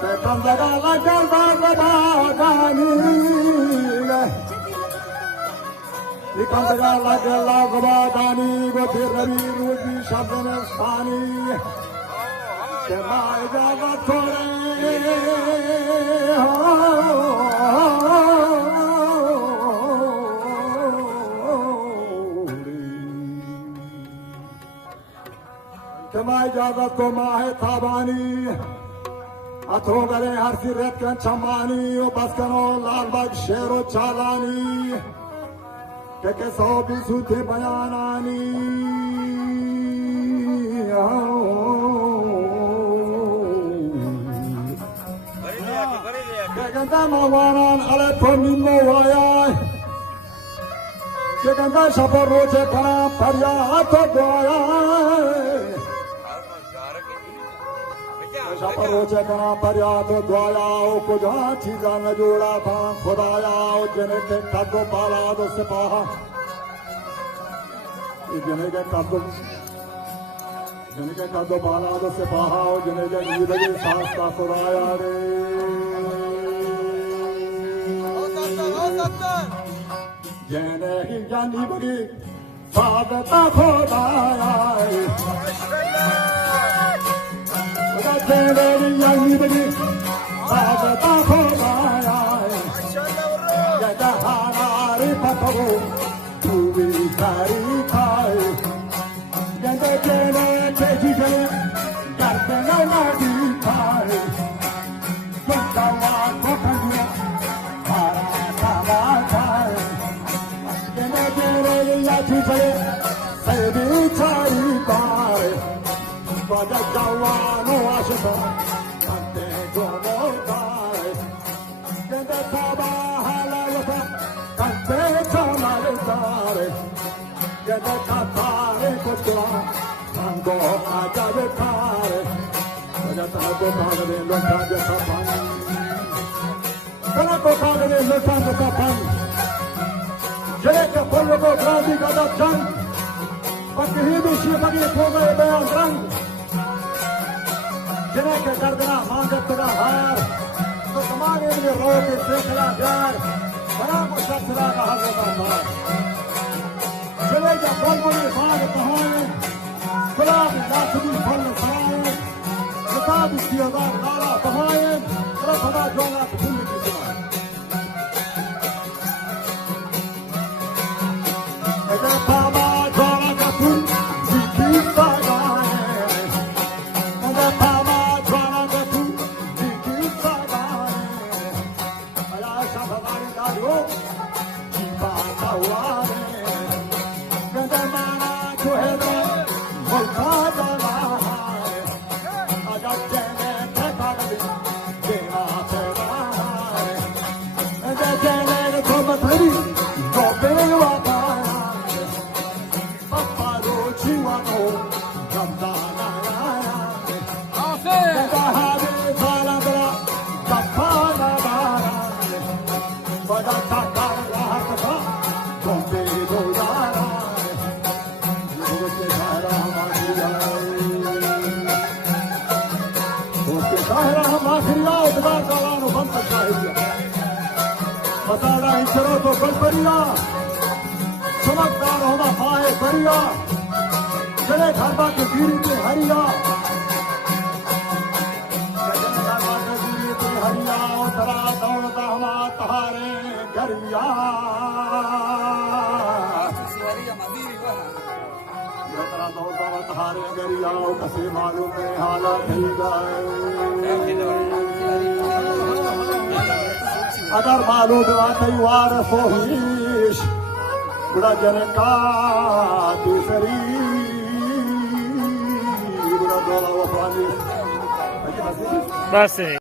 Come back, like a he comes down like a lagabadani, but the Ravi would be something else funny. Can I have a toy? Can I have a Toma Tabani? अथो करे हर सिरत के चमानी ओ बस करो लाल बाग शेरो चालानी के सौ भी सूते बयानानी के गंदा मवानान अले फमी मोवाया के गंदा शपर रोचे करा परिया अथो गोया रोचे कना फरियाद द्वाया कुछ चीजा न जोड़ा था खुदाया जिन्हें के कदो पाला दो सिपाहा जिन्हें के कदो पाला दो सिपाहा जिन्हें के जिंदगी सांस का खुदाया रे जिन्हें ही जानी बड़ी सादता खुदाया तेरी यही बड़ी सादता खुदाया ये जहानारी पथरो तू भी सारी खाए ये तेरे तेजी से करते ना दी खाए सुनता को खंडिया मारा खावा खाए ये तेरे यही से सभी छाई पाए Pada jawano ashita, ante gono kai. Kende taba halayata, kante chamale kare. Kende katare kuchla, tango ajabe kare. Kaja tabo kagade lota jata pan. Kala ko kagade lota jata pan. Jale ke polo ko grandi kada jang. Pakihi bi shibagi koga bayan rang. जिन्हें के दर्दना मांगत का हार तो तुम्हारे लिए रो के श्रृंखला प्यार बड़ा मुश्किल का हल होता था चले जब बोलबोली बाग कहाए गुलाब नासबी फल खाए किताब सियादार नाला कहाए और खुदा जोना फूल की जाए अगर बाबा जोना का फूल की सागा बताना ही चलो तो बल बढ़िया चमकदार होना पाए बढ़िया चले घरबा के गिरी पे हरिया हरिया उतरा दौड़ता हमा तहारे गरिया दौड़ता तहारे गरिया कसे मालूम में हालत ही गए अगर मालूम आते वार सोहीश बुरा जनका दूसरी बुरा दोला वफानी बस